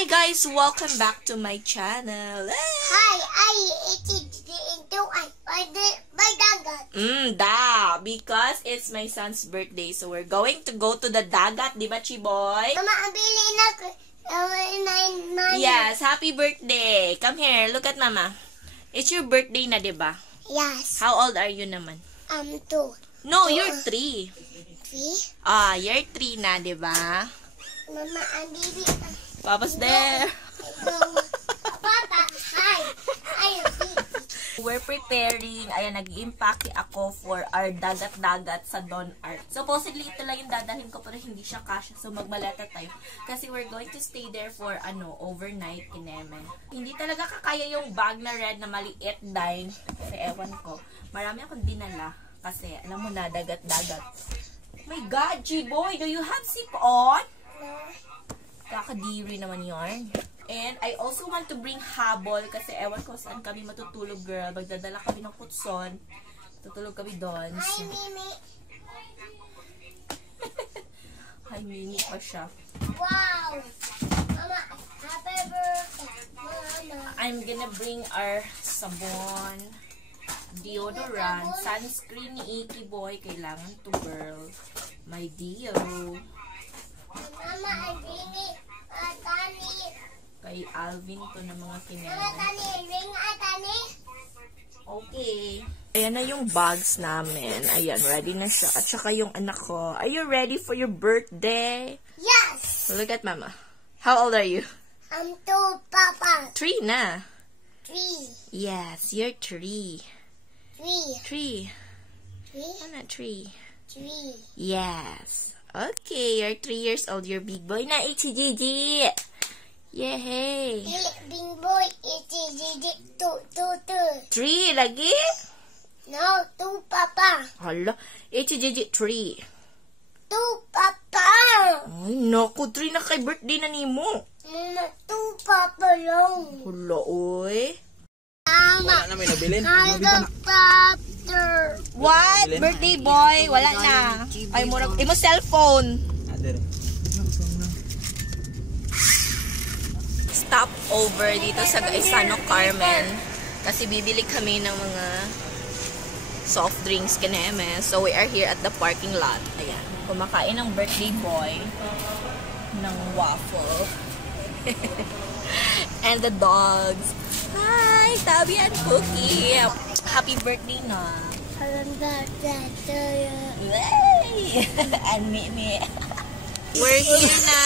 Hi guys! Welcome back to my channel. Hi, my dagat. Because it's my son's birthday. So we're going to go to the dagat, di ba, Chiboy? Mama, ang bili na ko. Yes, happy birthday. Come here, look at mama. It's your birthday na, di ba? Yes. How old are you naman? 2. No, you're 3. 3? You're 3 na, di ba? Mama, ang bili. Papa's there. Papa, hi. We're preparing, ayan, nag-impake ako for our dagat-dagat sa Don Art. Supposedly, ito lang yung dadalhin ko pero hindi siya kasya. So, magmaleta tayo. Kasi we're going to stay there for, overnight in Yemen. Hindi talaga kakaya yung bag na red na maliit dahil. Kasi ewan ko. Marami akong dinala. Kasi, alam mo na, dagat-dagat. Oh my God, G-boy, do you have zip on? No. Kakadiri naman yarn. And I also want to bring habol kasi ewan ko saan kami matutulog, girl. Magdadala kami ng kutson. Tutulog kami doon. Hi, Mimi. Hi, Mimi pa siya. Wow. Mama, happy birthday. Mama. I'm gonna bring our sabon, deodorant, sunscreen ni Iki Boy. Kailangan to, girl. My Dio. Mama, ang bili. Tani. Kay Alvin to na mga Mama, kinema. tani. Ring tani. Okay. Ayan na yung bags namin. Ayan, ready na siya. At saka yung anak ko. Are you ready for your birthday? Yes. Look at mama. How old are you? I'm 2, Papa. 3 na. 3. Yes, you're 3. 3. 3. 3. Ano, 3? 3. Yes. Okay, you're 3 years old. You're big boy na, HGG. Yay! Bing boy, it's 2. 3 lagi? No, 2, Papa. Hala, HGG 3. 2, Papa. Ay, naku, 3 na kay birthday na nimo. Mama, 2, Papa lang. Hala, oy. Mama, Wala na may nabilin. helicopter. What? Birthday boy? Wala na. Ay, murag, imo cellphone. Stop over dito sa Gaisano Carmen. Kasi bibili kami ng mga soft drinks kineme. So, we are here at the parking lot. Ayan. Kumakain ng birthday boy ng waffle. And the dogs. Hi, Tabby and Cookie. Happy birthday na. Yay! And Mimi. We're here na.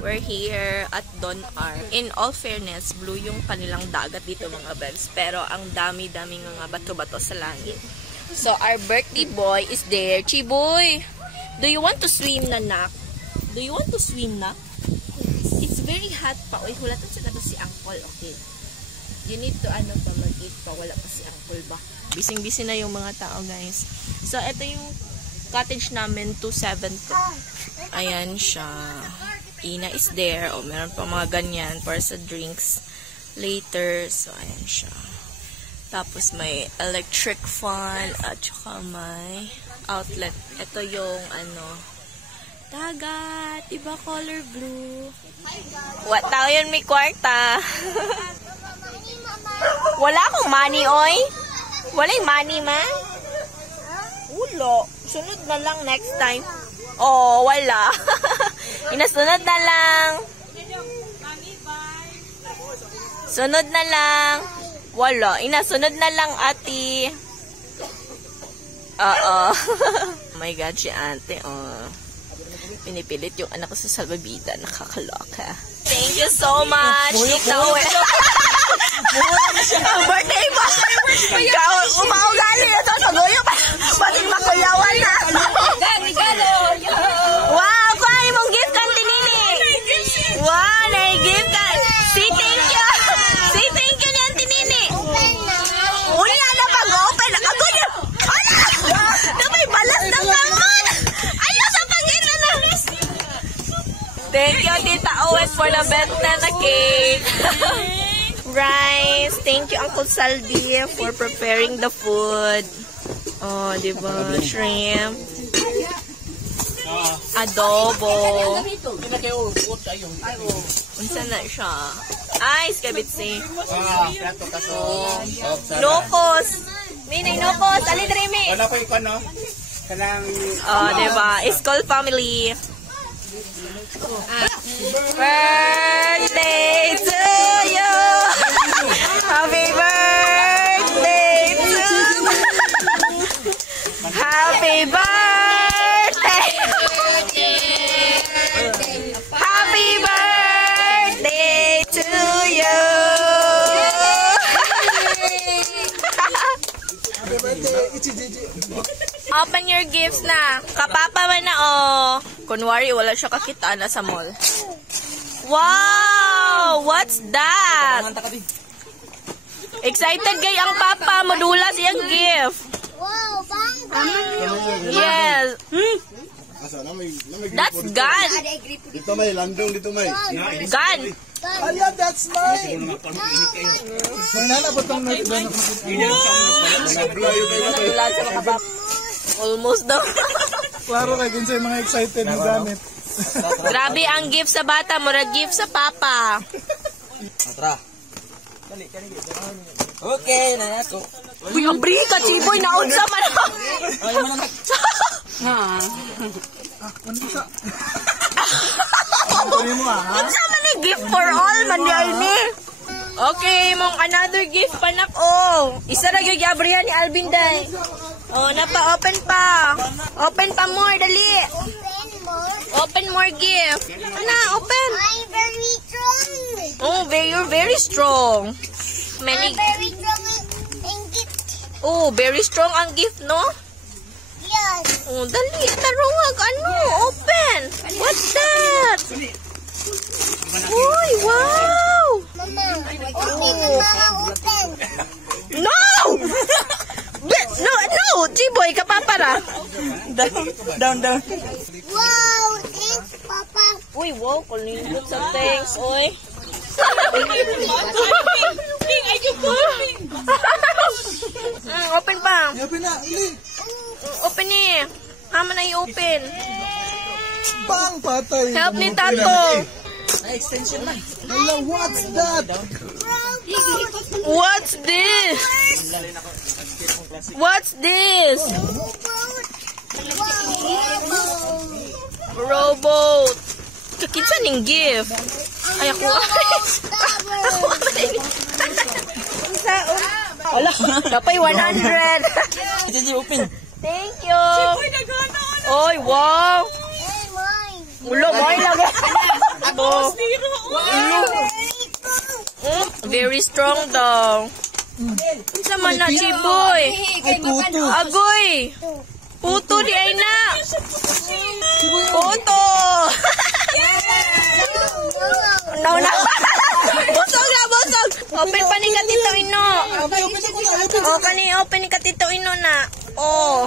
We're here at Don Art. In all fairness, blue yung kanilang dagat dito mga bebs. Pero ang dami-daming mga bato-bato sa langit. So, our birthday boy is there. Chiboy, do you want to swim na, nak? Do you want to swim na? It's very hot pa. Uy, hulatan sa gato si Uncle, okay? You need to, mag-eat pa. Wala pa si Uncle ba? Bising-busy na yung mga tao, guys. So, ito yung cottage namin, 272. Ayan siya. Ina is there. O, meron pa mga ganyan para sa drinks later. So, ayan siya. Tapos, may electric fan at saka may outlet. Ito yung, dagat. Iba color blue. What daw yun, may kwarta? Wala akong money, oy. Wala yung money, man. Ulo. Sunod na lang next time. Oh, wala. Inasunod na lang. Sunod na lang. Wala. Inasunod na lang, ati. Oh my God, si ate, pinipilit yung anak ko sa salbabida. Nakakaloka. Thank you so much. Ang birthday mo. Ikaw, umaugali na to sa goyo pa. Bating makuyawan na. Wow, kuha mong gift kan tinini. Wow, na-gift ka. Say thank you. Say thank you niyan tinini. Unya na pag-open. Ako niya. Ano? Na may balas ng kamon. Ayaw sa pangina na. Thank you, Tita Owen, for the benta na cake. Rice. Thank you, Uncle Saldi, for preparing the food. Oh, diba? Shrimp. Adobo. Unsa na siya? Ay, skabitsi. Nokos. Minay nokos. Ali diri mi. Wala ko ikaw, no? Kanang... Oh, diba? Iskol family. Birthday to you. Happy birthday to you. Happy birthday. Happy birthday to you. Open your gifts na. Kapapa man na, oh. Kunwari, wala siya kakita na sa mall. Wow! What's that? Excited kay ang papa. Madula siyang gift. Wow, bang! Yes. That's gun. Dito may, landong dito may. Gun. Ayan, that's mine! May nanapatang na iba na Madula siya makapap. Almost daw. klaro kayo sa mga excited na gamit. Grabe ang gift sa bata. Mura gift sa papa. Tara. Okay, na ako. Uy, abri ka, Chiboy. Naunsa man ako. Ay, mo na. Unsa man ni gift for all man ni. Okay, mong another gift pa na ko. Isa ra gyud abrihan ni Alvin day. Oh, napa-open pa. Open pa more, dali. Open more gift. Ana, open. I'm very strong. Oh, you're very strong. Many. I'm very strong in gift. Oh, very strong ang gift, no? Yes. Oh, dali. Taruwag. Ano? Open. What's that? Uy, wow. Mama, open na mama, open. No! No, Chiboy, kapapara. Down. Wow, thanks, Papa. Uy, wow, kulindot sa thanks, oy. Open pa. Yabi na, ili! Open eh. Hama na i-open. Bang! Patay! Help ni Tato. Extension na. Hello, what's that? What's this? What's this? Robot. Kinsa ning gift? Ay, ako. Wala, napay 100. Ito open. Thank you. Oy, wow. Hey, mine. Ulo, boy lagi. Abo. Very strong daw. Unsa man na, Chiboy? Ay, puto! Agoy. Puto di ay na. Puto. No, na. Busog na, busog. Open pa ni Katito Ino. Okay, open ako na, open! Oh, kani open ni Katito Ino na. Oh.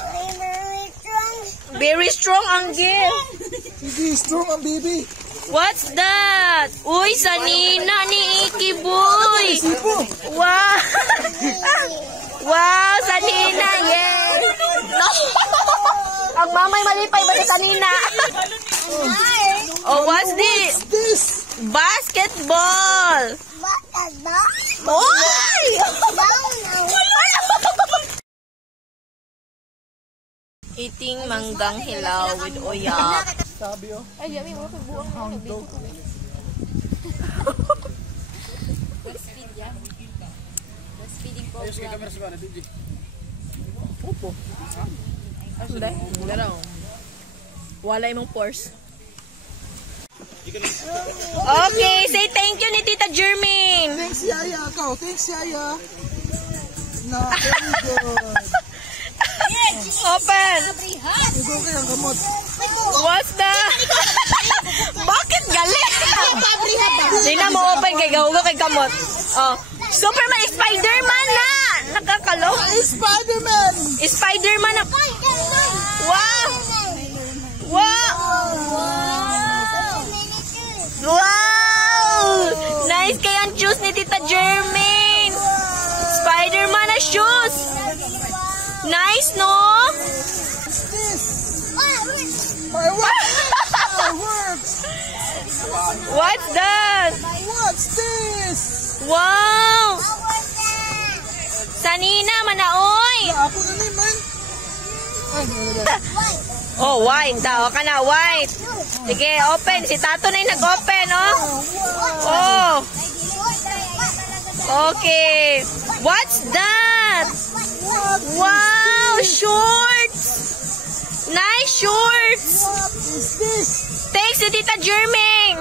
I'm very strong. Very strong ang gift. Sige, strong ang baby! What's that? Uy, sa nina ni Iki Boy. Wow. Wow, sa nina. Yes. No. Ang mamay malipay ba sa nina? Oh, what's this? This! Basketball. What is that? Oy! Eating manggang hilaw with oyak. Sabi oh. Ay, yami mo kay buang na dito. Opo. Hindi. Garaw. Wala imong pores. Okay, say thank you ni Tita Jermaine. Thanks, Yaya. Ikaw, thanks, Yaya. Na, very good. Open. Igo kayo ang gamot. What's that? Bakit galit? Hindi na mo open kay gahuga kay kamot. Oh. Superman, Spider-Man na! Nakakalo. Spider-Man! Spider-Man na. Wow! Wow! Wow! Nice kay ang shoes ni Tita Jermaine. Spider-Man na shoes. Nice, no? Fireworks! Fireworks! What's that? What's this? Wow! Sanina, manaoy! Ako na ni man. Ay, Oh, white daw. Ka na, white. Sige, open. Si Tato na yung nag-open, oh. Oh. Okay. What's that? Wow, shorts. Nice shorts. what is this? Thanks to Tita Jermaine.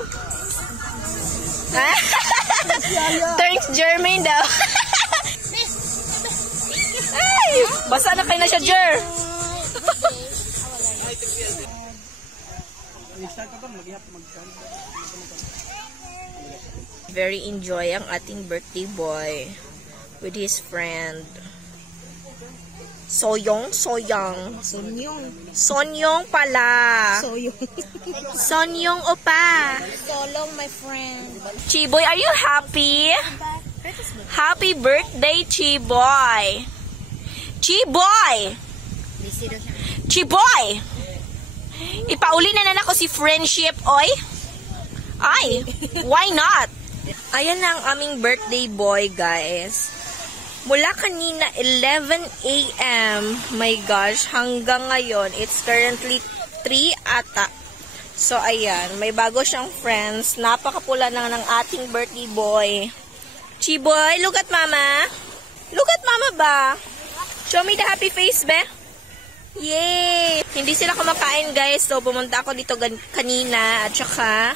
Thanks, Jermaine daw. Ay, basa na kayo na siya, Jer. Very enjoy ang ating birthday boy with his friend. Sonyong. Sonyong pala. Sonyong opa. Solong, my friend. Chiboy, are you happy? Happy birthday, Chiboy. Chiboy! Chiboy! Ipauli na ako si friendship, oy. Ay, why not? Ayan na ang aming birthday boy, guys. Mula kanina, 11 a.m. My gosh, hanggang ngayon, it's currently 3 ata. So, ayan, may bago siyang friends. Napakapula na ng ating birthday boy. Chiboy, look at mama. Look at mama ba? Show me the happy face, be. Yay! Hindi sila kumakain, guys. So, pumunta ako dito kanina. At saka,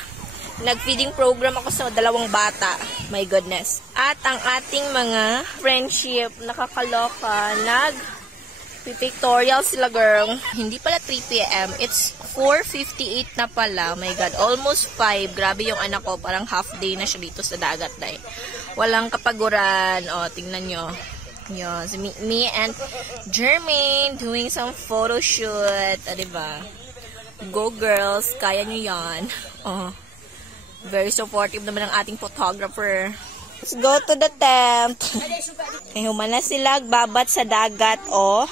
nag-feeding program ako sa 2 bata. My goodness. At ang ating mga friendship, nakakaloka, nag-pictorial sila, girl. Hindi pala 3 p.m. It's 4:58 na pala. My God, almost 5. Grabe yung anak ko. Parang half day na siya dito sa dagat, dahil walang kapaguran. O, tingnan nyo. Yun. So, me and Jermaine doing some photo shoot. Diba? Go, girls. Kaya nyo yan. Oh. Very supportive naman ang ating photographer. Let's go to the tent. Eh, humana sila, babat sa dagat, oh.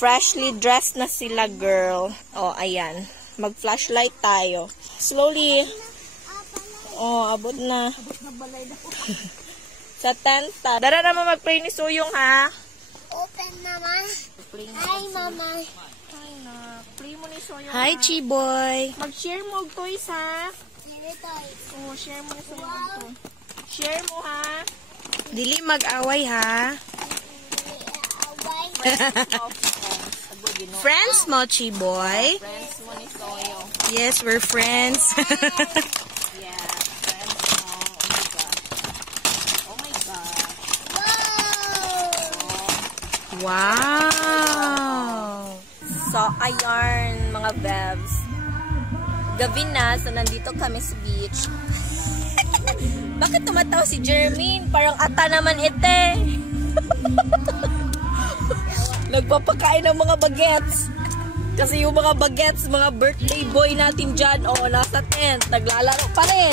Freshly dressed na sila, girl. Oh, ayan. Mag-flashlight tayo. Slowly. Oh, abot na. Sa tent. Dara naman mag-play ni Suyong, ha? Open, Mama. Hi, Mama. Hi, na. Play mo ni Suyong. Hi, Chiboy. Mag-share mo og toys, ha? Ito. Oh, share mo na sa mga to. Share mo, ha? Dili mag-away, ha? Friends mo, Chiboy. Friends mo ni Soyo. Yes, we're friends. Yeah, friends mo. Oh my God. Wow. So, ayun, mga bebs. Gabi na, so nandito kami sa beach. Bakit tumatawa si Jermaine? Parang ata naman ite. Nagpapakain ng mga bagets. Kasi yung mga bagets, mga birthday boy natin dyan, oh, nasa tent. Naglalaro pa rin.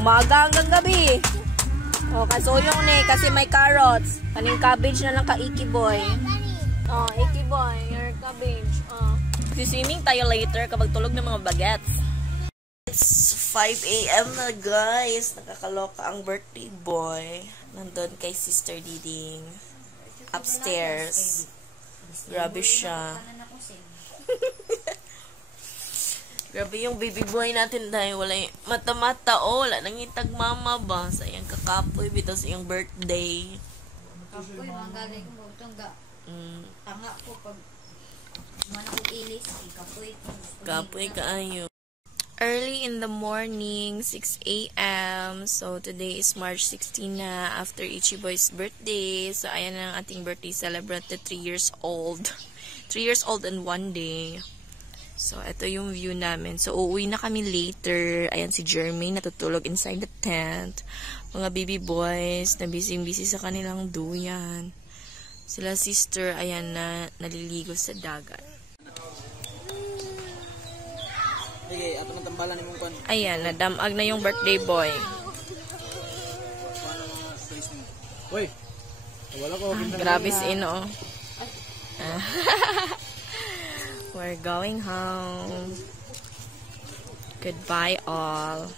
Umaga hanggang gabi. Oh, kasuyong ni, kasi may carrots. Kaning cabbage na lang ka, Iki boy. Oh, Iki boy, your cabbage. Oh. Siswimming tayo later kapag tulog ng mga bagets. It's 5 a.m. na, guys. Nakakaloka ang birthday boy. Nandun kay Sister Diding. Upstairs. Grabe siya. Grabe yung baby boy natin dahil wala yung mata-mata. Oh, wala nang itag mama ba? Sayang kakapoy bitaw sa iyong birthday. Kapoy, mga galing mo. Tangga. Tanga ko pag manakong ilis. Kapoy kaayo. Early in the morning, 6 a.m. So, today is March 16 na after Ichi Boy's birthday. So, ayan na ang ating birthday celebrant na 3 years old. 3 years old and 1 day. So, ito yung view namin. So, uuwi na kami later. Ayan si Jermaine natutulog inside the tent. Mga baby boys na busy-busy sa kanilang duyan. Sila sister, ayan na naliligo sa dagat. Sige, ato ng tambalan ni mong kon. Ayan, nadamag na yung birthday boy. Uy, wala ko. Grabe si Ino. We're going home. Goodbye all.